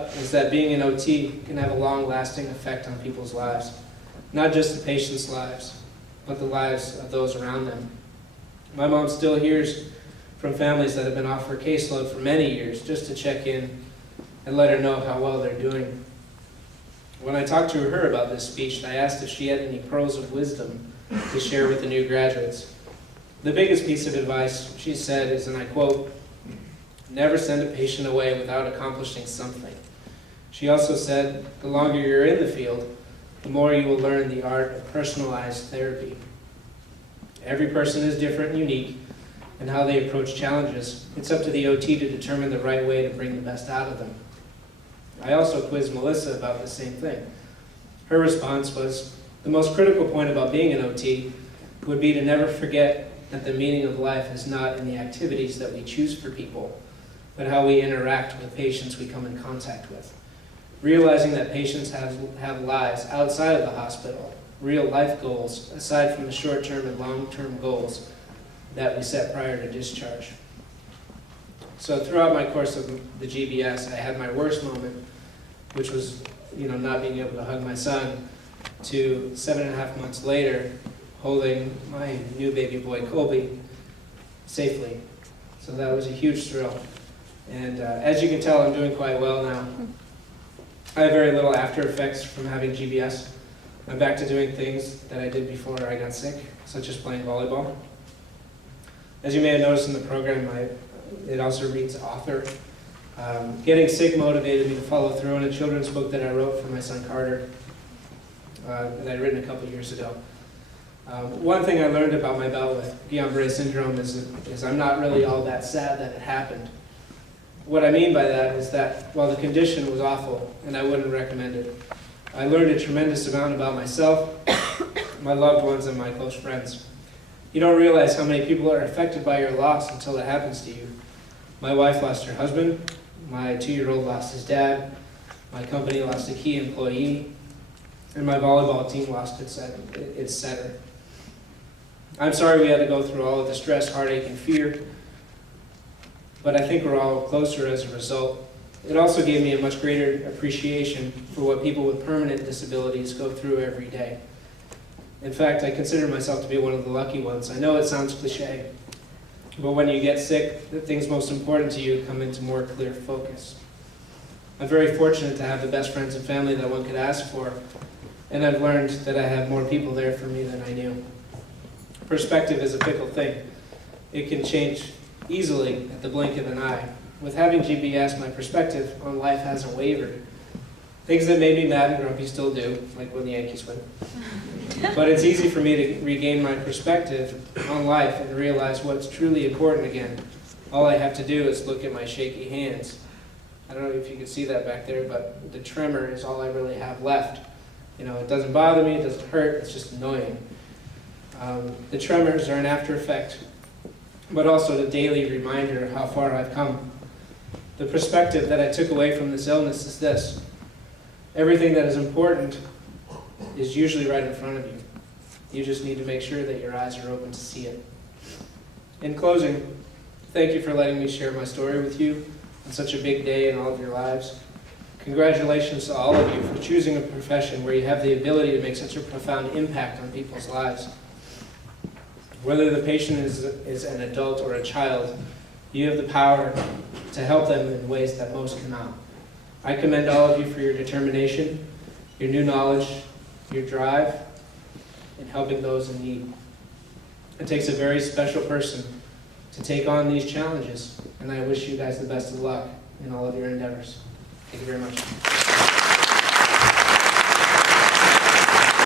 is that being an OT can have a long-lasting effect on people's lives. Not just the patient's lives, but the lives of those around them. My mom still hears from families that have been off her caseload for many years just to check in and let her know how well they're doing. When I talked to her about this speech, I asked if she had any pearls of wisdom to share with the new graduates. The biggest piece of advice, she said, is, and I quote, "Never send a patient away without accomplishing something." She also said, the longer you're in the field, the more you will learn the art of personalized therapy. Every person is different and unique in how they approach challenges. It's up to the OT to determine the right way to bring the best out of them. I also quizzed Melissa about the same thing. Her response was, the most critical point about being an OT would be to never forget that the meaning of life is not in the activities that we choose for people, but how we interact with patients we come in contact with. Realizing that patients have lives outside of the hospital, real life goals, aside from the short-term and long-term goals that we set prior to discharge. So throughout my course of the GBS, I had my worst moment, which was not being able to hug my son, to 7.5 months later, holding my new baby boy, Colby, safely. So that was a huge thrill. And as you can tell, I'm doing quite well now. I have very little after effects from having GBS. I'm back to doing things that I did before I got sick, such as playing volleyball. As you may have noticed in the program, it also reads author. Getting sick motivated me to follow through on a children's book that I wrote for my son Carter, that I'd written a couple years ago. One thing I learned about my bout with Guillain-Barré syndrome is I'm not really all that sad that it happened. What I mean by that is that while the condition was awful and I wouldn't recommend it, I learned a tremendous amount about myself, my loved ones, and my close friends. You don't realize how many people are affected by your loss until it happens to you. My wife lost her husband, my 2-year-old lost his dad, my company lost a key employee, and my volleyball team lost its setter. I'm sorry we had to go through all of the stress, heartache, and fear, but I think we're all closer as a result. It also gave me a much greater appreciation for what people with permanent disabilities go through every day. In fact, I consider myself to be one of the lucky ones. I know it sounds cliche, but when you get sick, the things most important to you come into more clear focus. I'm very fortunate to have the best friends and family that one could ask for, and I've learned that I have more people there for me than I knew. Perspective is a fickle thing. It can change easily at the blink of an eye. With having GBS, my perspective on life hasn't wavered. Things that made me mad and grumpy still do, like when the Yankees win. But it's easy for me to regain my perspective on life and realize what's truly important again. All I have to do is look at my shaky hands. I don't know if you can see that back there, but the tremor is all I really have left. It doesn't bother me, it doesn't hurt, it's just annoying. The tremors are an after effect, but also a daily reminder of how far I've come. The perspective that I took away from this illness is this: everything that is important is usually right in front of you. You just need to make sure that your eyes are open to see it. In closing, thank you for letting me share my story with you on such a big day in all of your lives. Congratulations to all of you for choosing a profession where you have the ability to make such a profound impact on people's lives. Whether the patient is an adult or a child, you have the power to help them in ways that most cannot. I commend all of you for your determination, your new knowledge, your drive in helping those in need. It takes a very special person to take on these challenges, and I wish you guys the best of luck in all of your endeavors. Thank you very much.